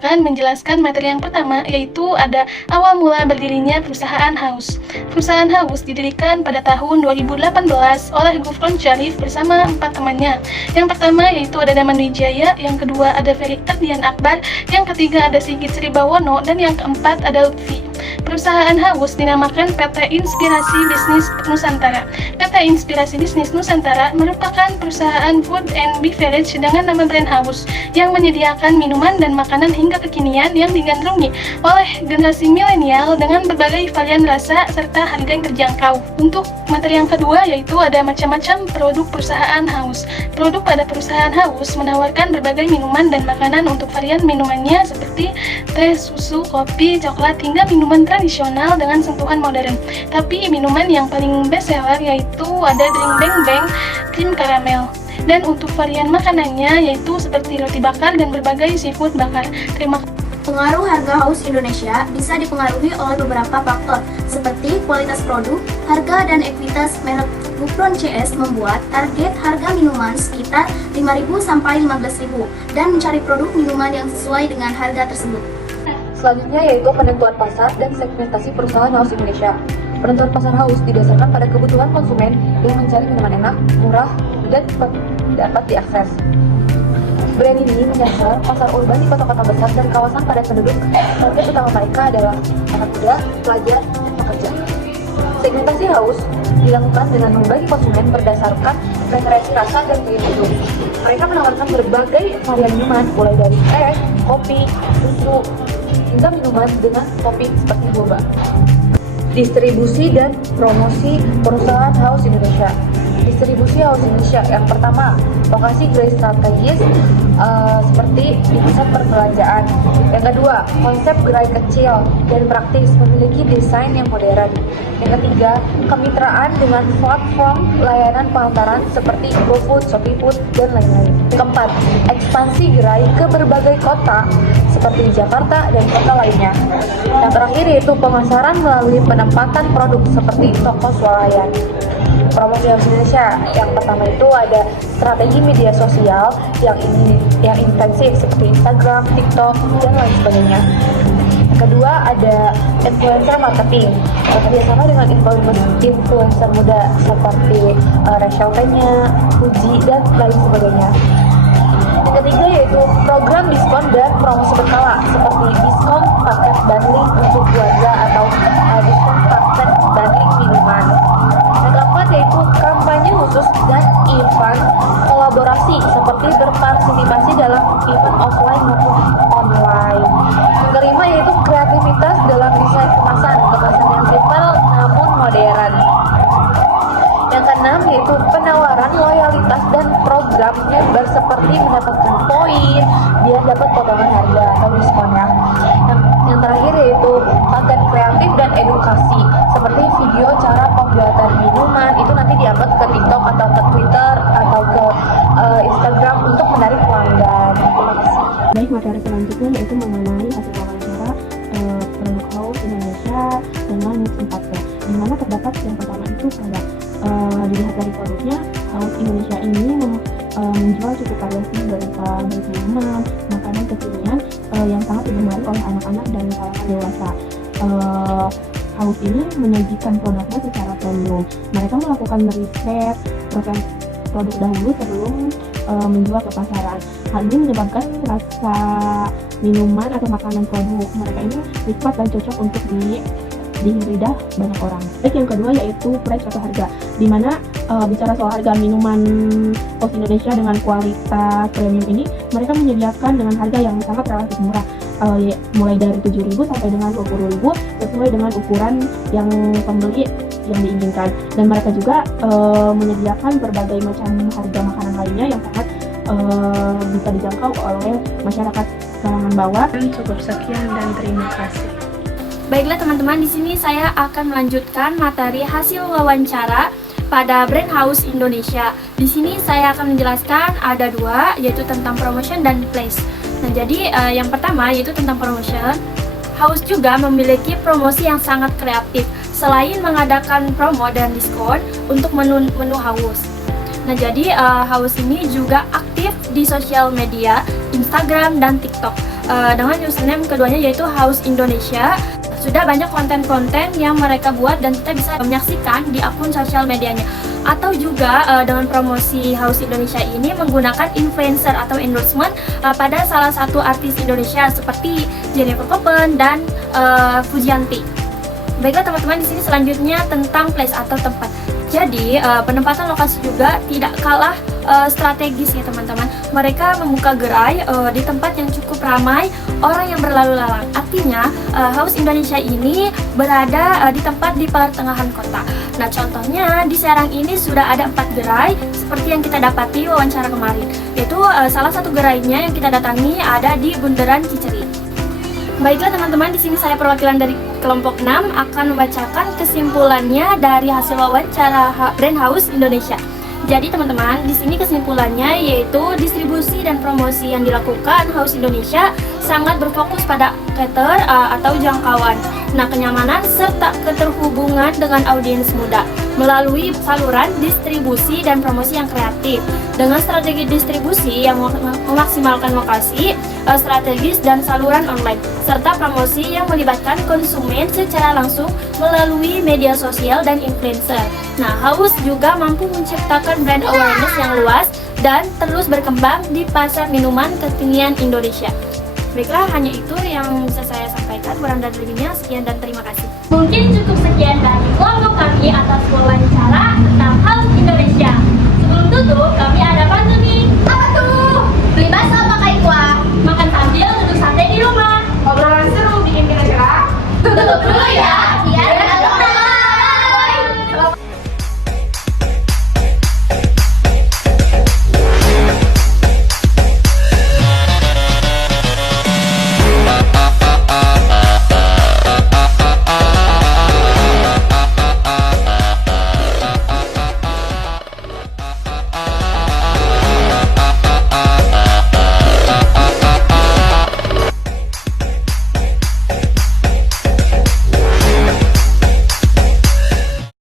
akan menjelaskan materi yang pertama, yaitu ada awal mula berdirinya perusahaan Haus. Perusahaan Haus didirikan pada tahun 2018 oleh Gufron Syarif bersama 4 temannya. Yang pertama yaitu ada Daman Wijaya, yang kedua ada Ferry Ardian Akbar, yang ketiga ada Sigit Sribawono, dan yang keempat ada Lutfi. Perusahaan Haus dinamakan PT Inspirasi Bisnis Nusantara. PT Inspirasi Bisnis Nusantara merupakan perusahaan food and beverage dengan nama brand Haus yang menyediakan minuman dan makanan hingga kekinian yang digandrungi oleh generasi milenial dengan berbagai varian rasa serta harga yang terjangkau. Untuk materi yang kedua yaitu ada macam-macam produk perusahaan Haus. Produk pada perusahaan Haus menawarkan berbagai minuman dan makanan untuk varian minumannya seperti teh, susu, kopi, coklat, hingga minuman tradisional dengan sentuhan modern. Tapi minuman yang paling best seller yaitu ada drink Bang Bang krim karamel. Dan untuk varian makanannya yaitu seperti roti bakar dan berbagai seafood bakar. Terima kasih. Pengaruh harga Haus Indonesia bisa dipengaruhi oleh beberapa faktor seperti kualitas produk, harga dan ekuitas merek. Gufron CS membuat target harga minuman sekitar 5.000 sampai 15.000 dan mencari produk minuman yang sesuai dengan harga tersebut. Selanjutnya yaitu penentuan pasar dan segmentasi perusahaan Haus Indonesia. Penentuan pasar Haus didasarkan pada kebutuhan konsumen yang mencari minuman enak, murah, dan cepat dapat diakses. Brand ini menyasar pasar urban di kota-kota besar dan kawasan padat penduduk. Target utama mereka adalah anak muda, pelajar, dan pekerja. Segmentasi Haus dilakukan dengan membagi konsumen berdasarkan preferensi rasa dan gaya hidup. Mereka menawarkan berbagai varian minuman, mulai dari teh, kopi, susu, hingga minuman dengan topping seperti boba. Distribusi dan promosi perusahaan Haus Indonesia. Distribusi Haus Indonesia yang pertama, lokasi gerai strategis seperti di pusat perbelanjaan. Yang kedua, konsep gerai kecil dan praktis, memiliki desain yang modern. Yang ketiga, kemitraan dengan platform layanan pengantaran seperti GoFood, ShopeeFood, dan lain-lain. Keempat, ekspansi gerai ke berbagai kota seperti di Jakarta dan kota lainnya. Yang terakhir yaitu pemasaran melalui penempatan produk seperti toko swalayan. Promosi Haus Indonesia yang pertama itu ada strategi media sosial yang intensif seperti Instagram, TikTok, dan lain sebagainya. Kedua ada influencer marketing, bekerjasama dengan influencer muda seperti Rachel Fenya, Puji, dan lain sebagainya. Yang ketiga yaitu program diskon dan promosi berkala seperti diskon paket bundling untuk keluarga atau diskon paket bundling minuman. Yang keempat yaitu kampanye khusus dan event kolaborasi seperti berpartisipasi dalam event offline maupun online. Yang kelima yaitu kreativitas dalam desain kemasan yang simpel namun modern. Yang keenam yaitu penawaran loyalitas dan program member seperti mendapatkan poin biar dapat potongan harga atau diskonnya. Yang terakhir yaitu konten kreatif dan edukasi seperti video cara pembuatan minuman itu nanti diupload ke TikTok atau ke Twitter atau ke Instagram untuk menarik pelanggan. Terima kasih. Baik, materi selanjutnya yaitu mengenai hasil wawancara produk Haus Indonesia dengan News 4, di mana terdapat yang pertama itu kayak dilihat dari produknya, Haus Indonesia ini menjual cukup variasi berupa minuman, makanan kekinian yang sangat digemari oleh anak-anak dan kalangan dewasa. Haus ini menyajikan produknya secara premium. Mereka melakukan riset produk dahulu sebelum menjual ke pasaran. Hal ini menyebabkan rasa minuman atau makanan produk mereka ini nikmat dan cocok untuk di lidah banyak orang. Baik, yang kedua yaitu price atau harga, di mana bicara soal harga minuman Haus Indonesia dengan kualitas premium ini, mereka menyediakan dengan harga yang sangat relatif murah, mulai dari 7.000 sampai dengan 20.000 sesuai dengan ukuran yang pembeli yang diinginkan. Dan mereka juga menyediakan berbagai macam harga makanan lainnya yang sangat bisa dijangkau oleh masyarakat kalangan bawah. Cukup sekian dan terima kasih. Baiklah teman-teman, di sini saya akan melanjutkan materi hasil wawancara pada brand Haus Indonesia. Di sini saya akan menjelaskan ada dua, yaitu tentang promotion dan place. Nah, jadi yang pertama yaitu tentang promotion. Haus juga memiliki promosi yang sangat kreatif. Selain mengadakan promo dan diskon untuk menu Haus. Nah, jadi Haus ini juga aktif di sosial media, Instagram dan TikTok. dengan username keduanya yaitu Haus Indonesia. Sudah banyak konten-konten yang mereka buat dan kita bisa menyaksikan di akun sosial medianya. Atau juga dengan promosi Haus Indonesia ini menggunakan influencer atau endorsement pada salah satu artis Indonesia seperti Jennifer Koppen dan Fujianti. Baiklah teman-teman, di sini selanjutnya tentang place atau tempat. Jadi penempatan lokasi juga tidak kalah strategis ya teman-teman. Mereka membuka gerai di tempat yang cukup ramai orang yang berlalu lalang. Artinya Haus Indonesia ini berada di tempat di pertengahan kota. Nah contohnya di Serang ini sudah ada 4 gerai seperti yang kita dapati wawancara kemarin. Yaitu salah satu gerainya yang kita datangi ada di Bundaran Cicerih. Baiklah teman-teman, di sini saya perwakilan dari kelompok 6 akan membacakan kesimpulannya dari hasil wawancara Brand Haus Indonesia. Jadi teman-teman, di sini kesimpulannya yaitu distribusi dan promosi yang dilakukan Haus Indonesia sangat berfokus pada cater atau jangkauan. Nah, kenyamanan serta keterhubungan dengan audiens muda melalui saluran distribusi dan promosi yang kreatif dengan strategi distribusi yang memaksimalkan lokasi strategis dan saluran online serta promosi yang melibatkan konsumen secara langsung melalui media sosial dan influencer. Nah, Haus juga mampu menciptakan brand awareness yang luas dan terus berkembang di pasar minuman kekinian Indonesia. Baiklah, hanya itu yang bisa saya sampaikan. Kurang dan lebihnya, sekian dan terima kasih. Mungkin cukup sekian dari kelompok kami atas wawancara tentang Haus Indonesia. Sebelum tutup, kami ada pantun nih. Apa tuh? Beli bakso pakai kuah.